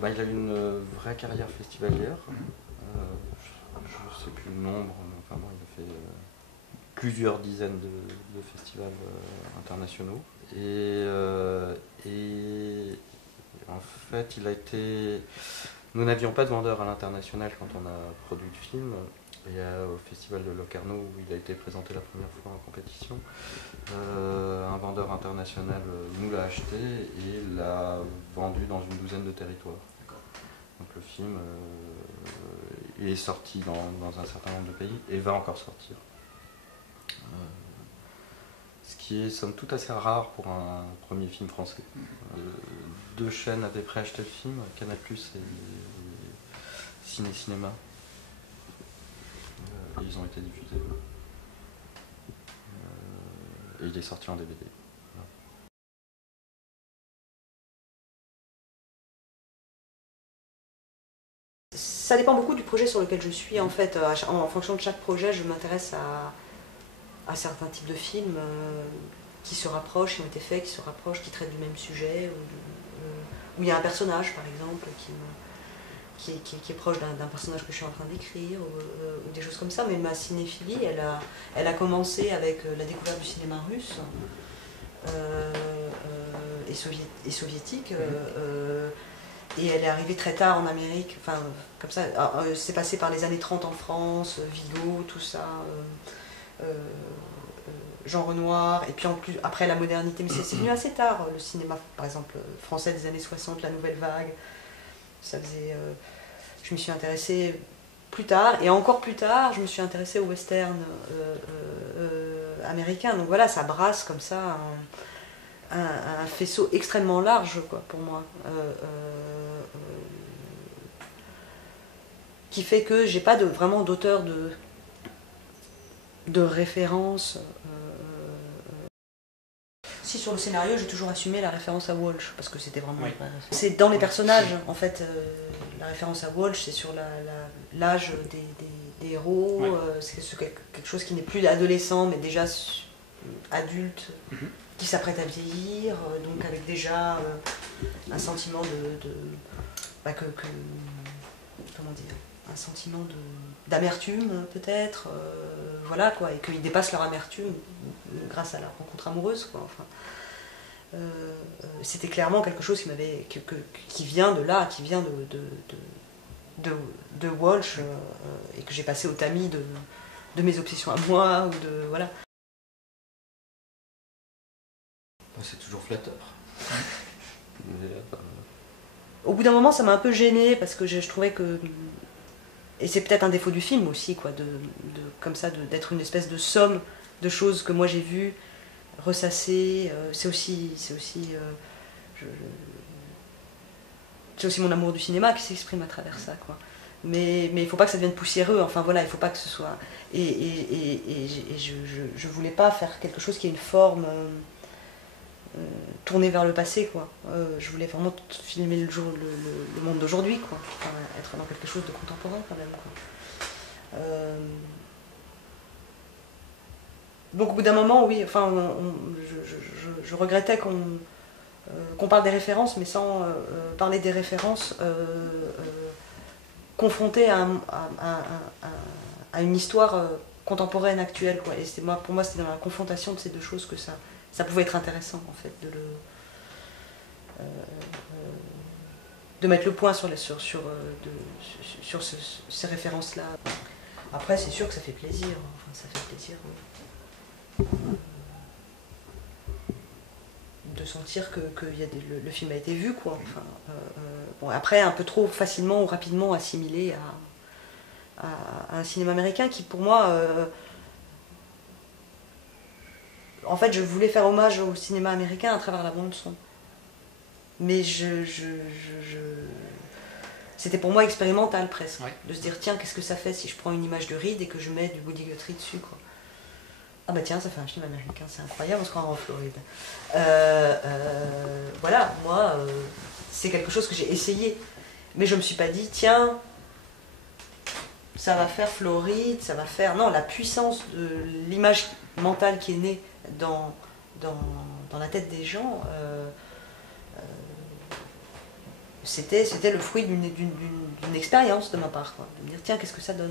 Bah, il a eu une vraie carrière festivalière. Je ne sais plus le nombre, mais enfin, bon, il a fait plusieurs dizaines de festivals internationaux. Et en fait, il a été. Nous n'avions pas de vendeur à l'international quand on a produit le film. Et au festival de Locarno, où il a été présenté la première fois en compétition, un vendeur international nous l'a acheté et l'a vendu dans une douzaine de territoires. Donc le film est sorti dans un certain nombre de pays et va encore sortir. Ce qui est somme toute assez rare pour un premier film français. Deux chaînes avaient préacheté le film, Canal+ et Ciné Cinéma. Et ils ont été diffusés. Et il est sorti en DVD. Ça dépend beaucoup du projet sur lequel je suis. En fait, en fonction de chaque projet, je m'intéresse à certains types de films qui se rapprochent, qui ont été faits, qui se rapprochent, qui traitent du même sujet, où il y a un personnage, par exemple, qui est proche d'un personnage que je suis en train d'écrire, ou des choses comme ça. Mais ma cinéphilie, elle a commencé avec la découverte du cinéma russe et soviétique. Et elle est arrivée très tard en Amérique, enfin, comme ça, c'est passé par les années 30 en France, Vigo, tout ça, Jean Renoir, et puis en plus, après la modernité, mais c'est venu assez tard, le cinéma, par exemple, français des années 60, la nouvelle vague, ça faisait... je me suis intéressée plus tard, et encore plus tard, je me suis intéressée au western américain, donc voilà, ça brasse comme ça un faisceau extrêmement large, quoi, pour moi. Qui fait que j'ai pas vraiment d'auteur de référence. Si sur le scénario, j'ai toujours assumé la référence à Walsh, parce que c'était vraiment... Oui. C'est dans les personnages, en fait, la référence à Walsh, c'est sur l'âge des héros, oui. C'est quelque chose qui n'est plus adolescent, mais déjà adulte, qui s'apprête à vieillir, donc avec déjà un sentiment comment dire, un sentiment d'amertume peut-être, voilà quoi, et qu'ils dépassent leur amertume grâce à leur rencontre amoureuse, quoi. Enfin, c'était clairement quelque chose qui vient de là, qui vient de Walsh, et que j'ai passé au tamis de mes obsessions à moi, ou de voilà. C'est toujours flatteur. Au bout d'un moment, ça m'a un peu gênée parce que je trouvais que, et c'est peut-être un défaut du film aussi, quoi, comme ça, d'être une espèce de somme de choses que moi j'ai vues, ressassées. C'est aussi mon amour du cinéma qui s'exprime à travers ça, quoi. Mais il faut pas que ça devienne poussiéreux. Enfin voilà, il faut pas que ce soit. Et je voulais pas faire quelque chose qui ait une forme tournée vers le passé, quoi. Je voulais vraiment filmer le monde d'aujourd'hui, quoi. Enfin, être dans quelque chose de contemporain quand même, quoi. Donc au bout d'un moment, oui, enfin, je regrettais qu'on parle des références, mais sans parler des références confrontées à une histoire contemporaine, actuelle, quoi. Et pour moi, c'était dans la confrontation de ces deux choses que ça pouvait être intéressant, en fait, de mettre le point sur ces références-là. Après, c'est sûr que ça fait plaisir. Enfin, ça fait plaisir de sentir que le film a été vu, quoi. Enfin, bon, après, un peu trop facilement ou rapidement assimilé à un cinéma américain qui, pour moi, en fait, je voulais faire hommage au cinéma américain à travers la bande-son. Mais c'était pour moi expérimental, presque. Ouais. De se dire, tiens, qu'est-ce que ça fait si je prends une image de Reed et que je mets du Woody Guthrie dessus, quoi. Ah bah tiens, ça fait un film américain, c'est incroyable, on se croirait en Floride. Voilà, moi, c'est quelque chose que j'ai essayé. Mais je me suis pas dit, tiens, ça va faire Floride, ça va faire... Non, la puissance de l'image mentale qui est née dans la tête des gens, c'était le fruit d'une expérience de ma part, quoi, de me dire tiens, qu'est-ce que ça donne.